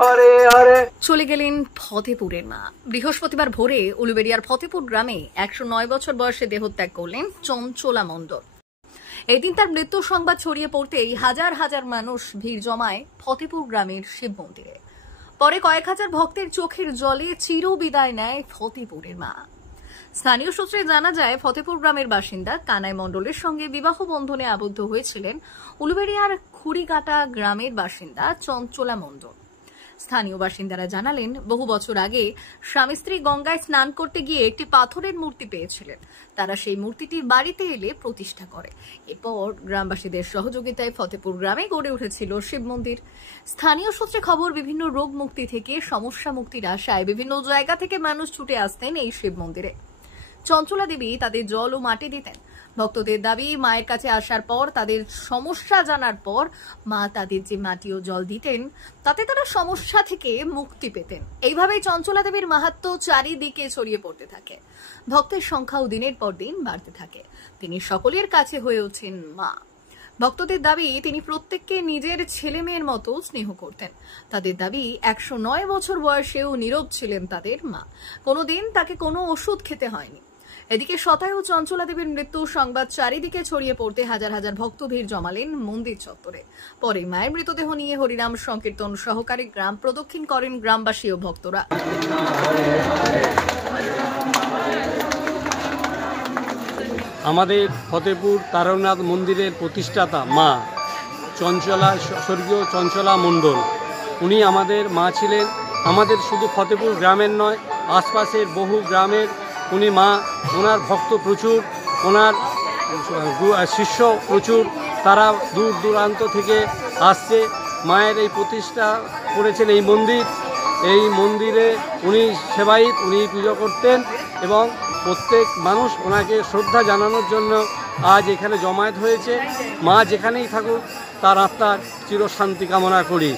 হরে হরে। চলে গেলেন ফতেপুরের মা। বৃহস্পতিবার ভোরে উলুবেড়িয়ার ফতেপুর গ্রামে 109 বছর বয়সে দেহত্যাগ করলেন চঞ্চলা মণ্ডল। এদিন তার মৃত্যু সংবাদ ছড়িয়ে পড়তেই হাজার হাজার মানুষ ভিড় জমায় ফতেপুর গ্রামের শিব মন্দিরে। পরে কয়েক হাজার ভক্তের চোখের জলে চিরবিদায় নেয় ফতেপুরের মা। স্থানীয় সূত্রে জানা যায়, ফতেপুর গ্রামের বাসিন্দা কানাই মণ্ডলের সঙ্গে বিবাহ বন্ধনে আবদ্ধ হয়েছিলেন উলুবেড়িয়ার খুড়িকাটা গ্রামের বাসিন্দা চঞ্চলা মণ্ডল। স্থানীয় বাসিন্দারা জানালেন, বহু বছর আগে স্বামী স্ত্রী গঙ্গায় স্নান করতে গিয়ে একটি পাথরের মূর্তি পেয়েছিলেন। তারা সেই মূর্তিটি বাড়িতে এলে প্রতিষ্ঠা করে। এরপর গ্রামবাসীদের সহযোগিতায় ফতেপুর গ্রামে গড়ে উঠেছিল শিব মন্দির। স্থানীয় সূত্রে খবর, বিভিন্ন রোগ মুক্তি থেকে সমস্যা মুক্তির আশায় বিভিন্ন জায়গা থেকে মানুষ ছুটে আসতেন এই শিব মন্দিরে। চঞ্চলা দেবী তাদের জল ও মাটি দিতেন। ভক্তদের দাবি, মায়ের কাছে আসার পর তাদের সমস্যা জানার পর মা তাদের যে মাটি ও জল দিতেন, তাতে তারা সমস্যা থেকে মুক্তি পেতেন। এইভাবেই চঞ্চলা দেবীর মাহাত্ম্য চারিদিকে ছড়িয়ে পড়তে থাকে। ভক্তের সংখ্যাও দিনের পর দিন বাড়তে থাকে। তিনি সকলের কাছে হয়ে ওঠেন মা। ভক্তদের দাবি, তিনি প্রত্যেককে নিজের ছেলে মেয়ের মতো স্নেহ করতেন। তাদের দাবি, 109 বছর বয়সেও নীরব ছিলেন তাদের মা। কোনোদিন তাকে কোনো ওষুধ খেতে হয়নি। এদিকে শতায়ু চঞ্চলা দেবীর মৃত্যু সংবাদ চারিদিকে ছড়িয়ে পড়তে হাজার হাজার ভক্ত ভিড় জমালেন মন্দির চত্বরে। পরে মায়ের মৃতদেহ নিয়ে হরিনাম সংকীর্তন সহকারে গ্রাম প্রদক্ষিণ করেন গ্রামবাসী ও ভক্তরা। আমাদের ফতেপুর তারকনাথ মন্দিরের প্রতিষ্ঠাতা মা চঞ্চলা, স্বর্গীয় চঞ্চলা মণ্ডল, উনি আমাদের মা ছিলেন। আমাদের শুধু ফতেপুর গ্রামের নয়, আশপাশের বহু গ্রামের উনি মা। ওনার ভক্ত প্রচুর, ওনার শিষ্য প্রচুর, তারা দূর দূরান্ত থেকে আসছে। মায়ের এই প্রতিষ্ঠা করেছেন এই মন্দির। এই মন্দিরে উনি সেবায়িত, উনি পুজো করতেন এবং প্রত্যেক মানুষ ওনাকে শ্রদ্ধা জানানোর জন্য আজ এখানে জমায়েত হয়েছে। মা যেখানেই থাকুক, তার আত্মার চিরশান্তি কামনা করি।